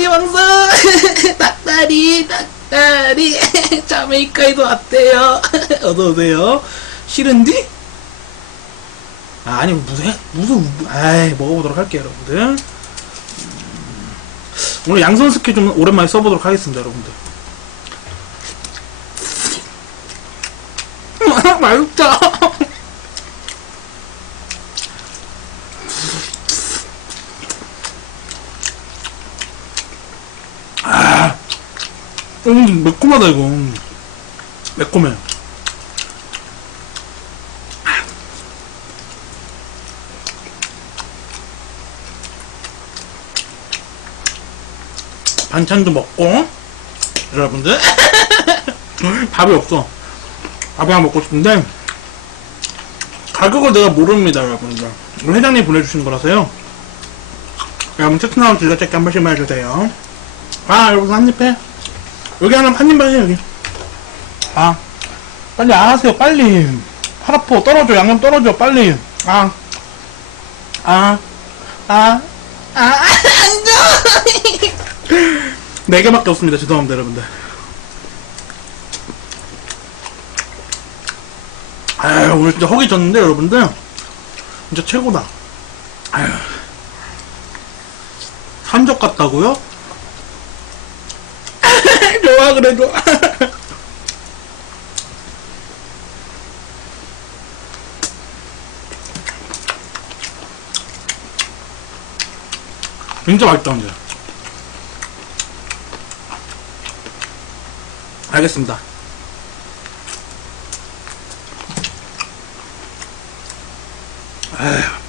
닭다리 왕성 닭다리 닭다리. 자메이카에도 왔대요. 어서오세요. 싫은디? 아, 아니 무슨 무슨 아이 먹어보도록 할게요 여러분들. 음, 오늘 양손 스킬 좀 오랜만에 써보도록 하겠습니다 여러분들. 맛있다 아, 음, 매콤하다, 이거. 매콤해. 반찬도 먹고, 여러분들. 밥이 없어. 밥이 하나 먹고 싶은데, 가격을 내가 모릅니다, 여러분들. 이거 회장님 보내주신 거라서요. 여러분, 채팅나온 즐겨찾기 한 번씩만 해주세요. 아, 여러분 한입 해. 여기 하나 한 입만 해 여기. 아, 빨리 안 하세요, 빨리. 팔 아파, 떨어져, 양념 떨어져, 빨리. 아, 아, 아, 아, 안 돼. 네 개밖에 없습니다. 죄송합니다, 여러분들. 아유, 오늘 진짜 허기 졌는데, 여러분들. 진짜 최고다. 아유. 산적 같다고요? 좋아 그래도. 진짜 맛있다 근데. 알겠습니다. 에휴.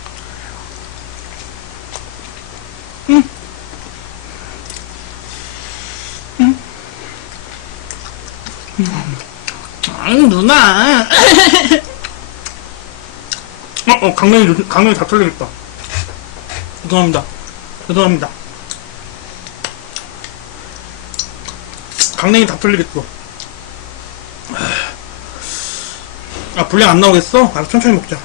음. 누나 어, 어 강냉이 강냉이 다 털리겠다. 죄송합니다. 죄송합니다. 강냉이 다 털리겠어 아 분량 안 나오겠어? 알아 천천히 먹자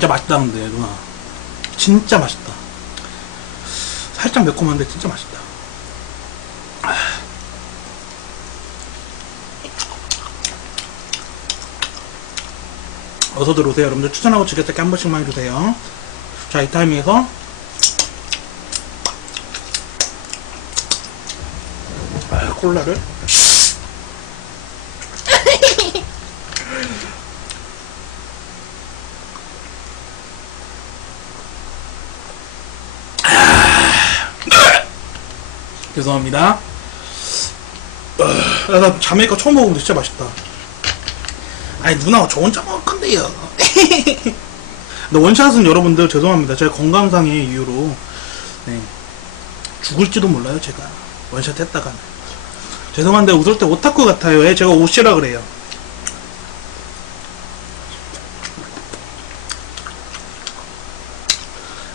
진짜 맛있다 근데 누나. 진짜 맛있다. 살짝 매콤한데 진짜 맛있다. 아. 어서 들어오세요 여러분들. 추천하고 즐겨찾기 한 번씩만 해주세요. 자 이 타이밍에서. 아, 콜라를 죄송합니다. 아, 나 자메이카 처음 먹어보는데 진짜 맛있다. 아니 누나가 저 혼자 먹을 건데요. 근데 원샷은 여러분들 죄송합니다. 제가 건강상의 이유로 네, 죽을지도 몰라요 제가 원샷 했다가 죄송한데 웃을 때 오타쿠 같아요. 예, 제가 옷이라 그래요.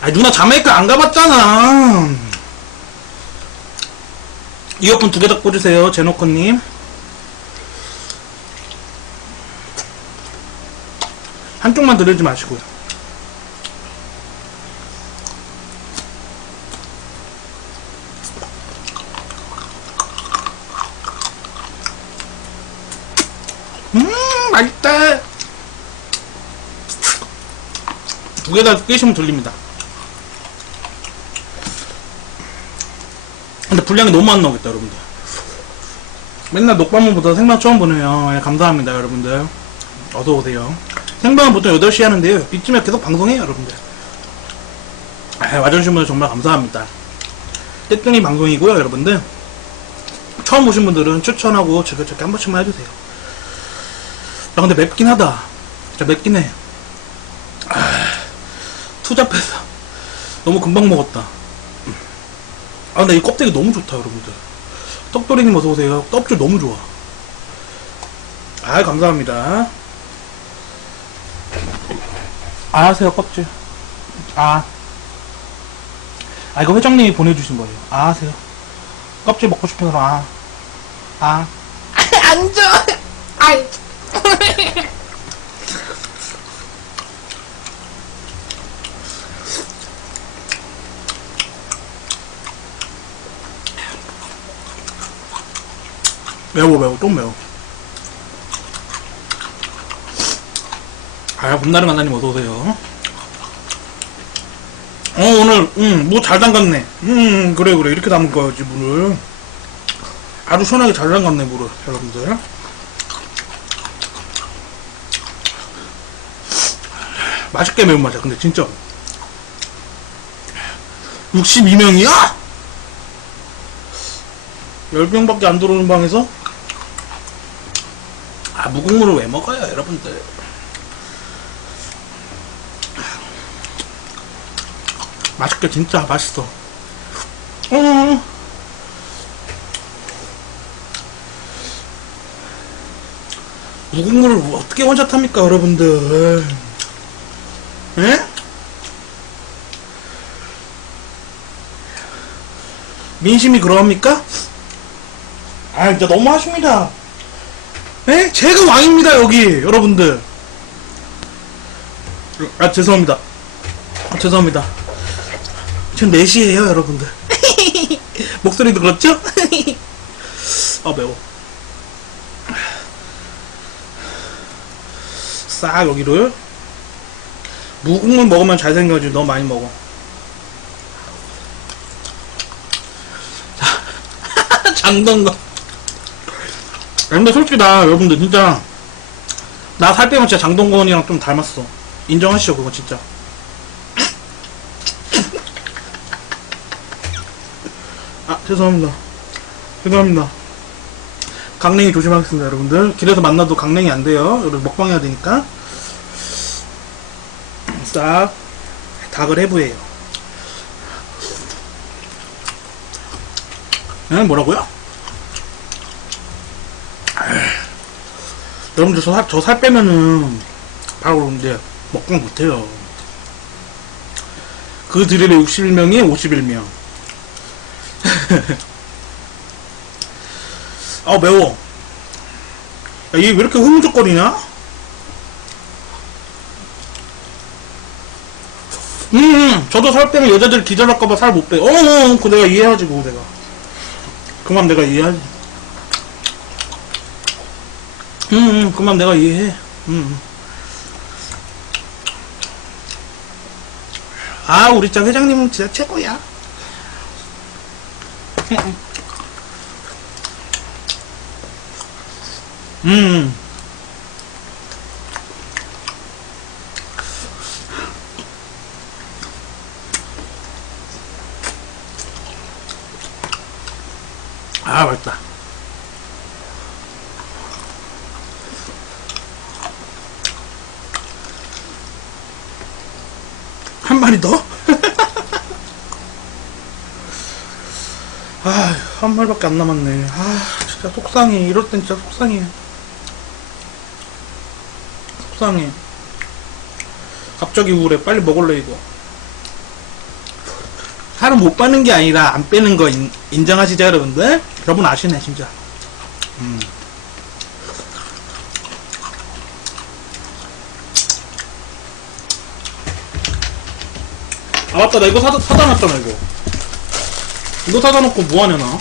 아니 누나 자메이카 안 가봤잖아. 이어폰 두개다 꽂으세요, 제노코님. 한쪽만 들으지 마시고요. 음, 맛있다. 두 개다 끼시면 들립니다. 근데 분량이 너무 안 나오겠다 여러분들. 맨날 녹방문 보다 생방 처음 보네요. 예, 감사합니다 여러분들. 어서오세요. 생방은 보통 8시 하는데요. 이쯤에 계속 방송해요 여러분들. 아, 와주신 분들 정말 감사합니다. 떼뚱이 방송이고요 여러분들. 처음 오신 분들은 추천하고 즐겨찾기 한 번씩만 해주세요. 아 근데 맵긴 하다. 진짜 맵긴 해. 아, 투잡해서 너무 금방 먹었다 아 근데 이 껍데기 너무 좋다 여러분들 떡도리님 어서오세요 떡줄 너무 좋아 아 감사합니다 아 하세요 껍질 아. 아 이거 회장님이 보내주신 거예요 아 하세요 껍질 먹고 싶은 사람 아 아. 앉아! 아이. 매워 매워 좀 매워. 아 봄날은 만나님 어서오세요. 어 오늘 음뭐 잘 담갔네. 음 그래 그래. 이렇게 담을 거야지 물을. 아주 시원하게 잘 담갔네 물을 여러분들. 맛있게 매운맛이야 근데 진짜. 62명이야? 10명밖에 안 들어오는 방에서 아 무국물을 왜 먹어요 여러분들 맛있게 진짜 맛있어 어. 무국물을 어떻게 원샷합니까 여러분들 에? 민심이 그러합니까? 아 진짜 너무 하십니다 에? 제가 왕입니다 여기 여러분들. 아 죄송합니다. 아, 죄송합니다. 지금 4시에요 여러분들. 목소리도 그렇죠? 아 매워. 싹 여기를. 무국물 먹으면 잘생겨가지고 너무 많이 먹어. 장동건 근데 솔직히 나 여러분들 진짜. 나 살 빼면 진짜 장동건이랑 좀 닮았어. 인정하시죠 그거 진짜. 아 죄송합니다. 죄송합니다. 강냉이 조심하겠습니다 여러분들. 길에서 만나도 강냉이 안 돼요. 여러분 먹방 해야 되니까. 싹 닭을 해부해요. 에? 뭐라고요? 여러분들 저 살, 저 살 빼면은 바로 이제 먹방 못해요 그 드릴에 61명이 51명 아 매워 야, 얘 왜 이렇게 흐뭇적거리냐? 음, 저도 살 빼면 여자들 기절할까봐 살 못 빼. 어, 어, 그 내가 이해하지, 그거 내가. 그만 내가 이해하지. 음, 음, 그만 내가 이해해. 음. 아, 우리 짱 회장님은 진짜 최고야. 음. 아, 맛있다. 마리 더? 아, 한 마리밖에 안 남았네. 아, 진짜 속상해. 이럴 땐 진짜 속상해. 속상해. 갑자기 우울해. 빨리 먹을래, 이거. 살을 못 빠는 게 아니라 안 빼는 거 인, 인정하시죠, 여러분들? 여러분 아시네, 진짜. 음. 아, 맞다. 나 이거 사다, 사다 놨잖아, 이거. 이거 사다 놓고 뭐하냐, 나?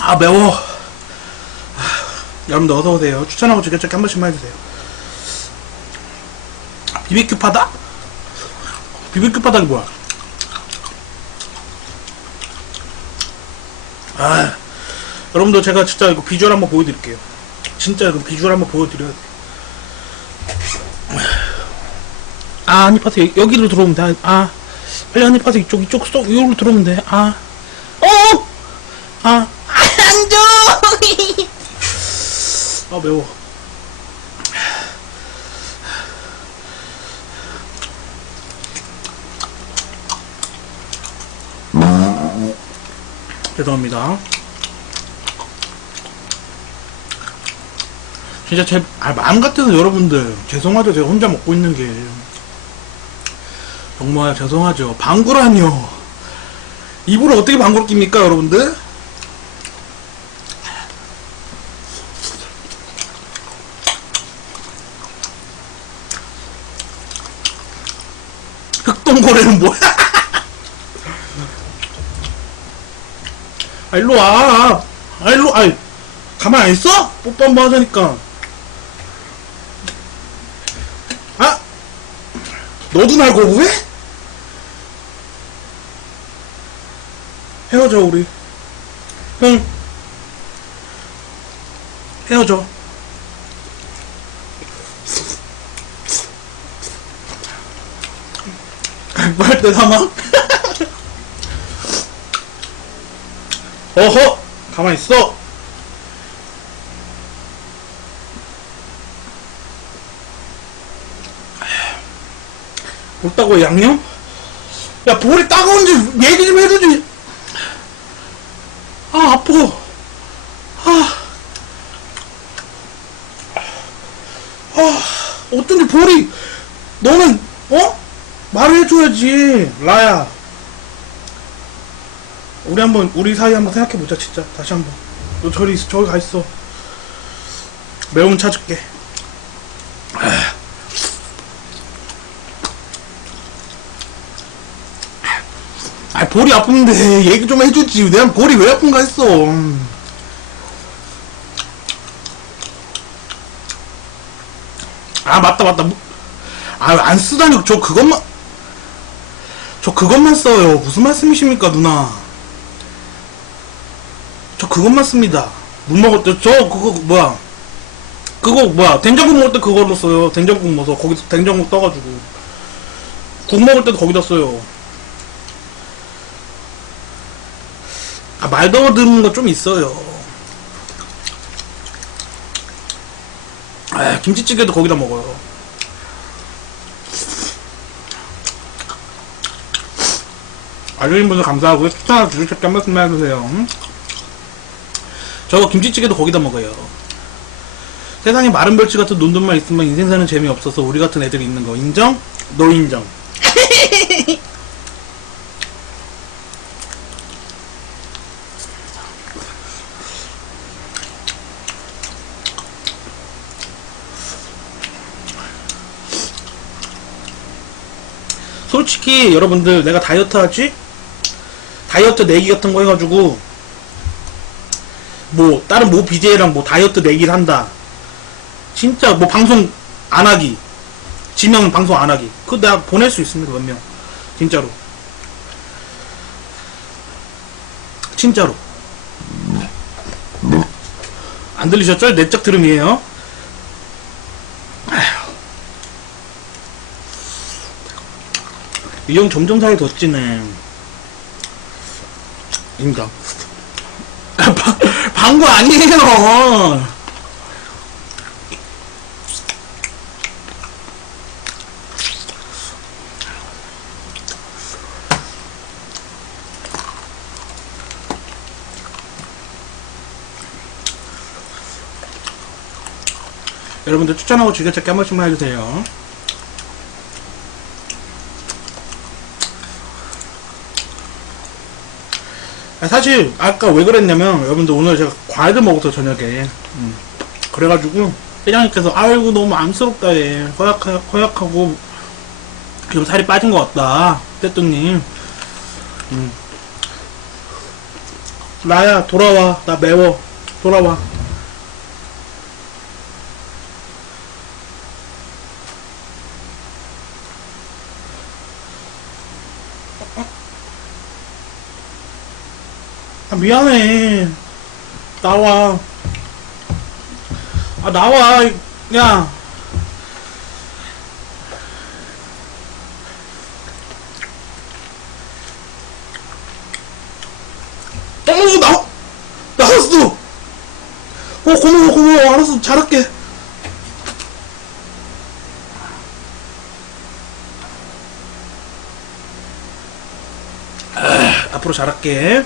아, 매워. 여러분들 어서오세요. 추천하고 즐겨찾기 한 번씩만 해주세요. 비비큐 파다? 비비큐 파닭이 뭐야? 아, 여러분들 제가 진짜 이거 비주얼 한번 보여드릴게요. 진짜 이거 비주얼 한번 보여드려야 돼. 아, 한입하세요. 여기로 들어오면 돼. 아, 빨리 한입하세요. 이쪽, 이쪽, 쏙, 여기로 들어오면 돼. 아, 어! 아, 안 줘! 아, 매워. 죄송합니다. 진짜 제 아, 마음 같아서 여러분들 죄송하죠. 제가 혼자 먹고 있는 게. 정말 죄송하죠. 방구라뇨. 입으로 어떻게 방구를 낍니까 여러분들? 흑동고래는 뭐야 아 일로 와. 아 일로 아이 가만 안 있어? 뽀뽀 한번 하자니까. 아 너도 날 거부해? 헤어져 우리. 형 헤어져. 빨대 사막. 어허! 가만 있어! 볼다고 양념? 야, 볼이 따가운지 얘기 좀 해주지! 아, 아파! 아. 아, 어쩐지 볼이, 너는, 어? 말을 해줘야지, 라야. 우리 한번 우리 사이 한번 생각해 보자 진짜. 다시 한번. 너 저리 있어 저기 가 있어. 매운 찾을게. 아 볼이 아픈데 얘기 좀 해주지. 내가 볼이 왜 아픈가 했어. 아 맞다 맞다. 아 안 쓰다니 저 그것만 저 그것만 써요. 무슨 말씀이십니까 누나. 저 그것만 씁니다. 물 먹을 때, 저, 그거, 뭐야. 그거, 뭐야. 된장국 먹을 때 그걸로 써요. 된장국 먹어서, 거기서 된장국 떠가지고. 국 먹을 때도 거기다 써요. 아, 말 더듬는 거 좀 있어요. 아, 김치찌개도 거기다 먹어요. 알려진 분들 감사하고요. 추천을 주실 한 말씀 해주세요. 응? 저거 김치찌개도 거기다 먹어요. 세상에 마른 멸치 같은 논돈만 있으면 인생 사는 재미 없어서 우리 같은 애들이 있는 거 인정? 너 인정? 솔직히 여러분들 내가 다이어트 하지? 다이어트 내기 같은 거 해가지고 뭐 다른 모 BJ랑 뭐 다이어트 내기를 한다. 진짜 뭐 방송 안 하기. 지명 방송 안 하기. 그거 내가 보낼 수 있습니다, 몇 명. 진짜로. 진짜로. 안 들리셨죠? 내적 들음이에요. 이 형 점점 살이 더 찌네. 입니다. 방구 아니에요. 여러분들 추천하고 즐겨찾기 한 번씩만 해주세요. 사실 아까 왜 그랬냐면 여러분들 오늘 제가 과일을 먹었어 저녁에. 음. 그래가지고 회장님께서 아이고 너무 안쓰럽다 얘. 허약, 허약하고 지금 살이 빠진 것 같다. 떼뚜님 음. 라야 돌아와. 나 매워. 돌아와 아, 미안해. 나와. 아, 나와. 야. 어, 나, 나왔어. 어, 고마워, 고마워. 알았어. 잘할게. 아, 앞으로 잘할게.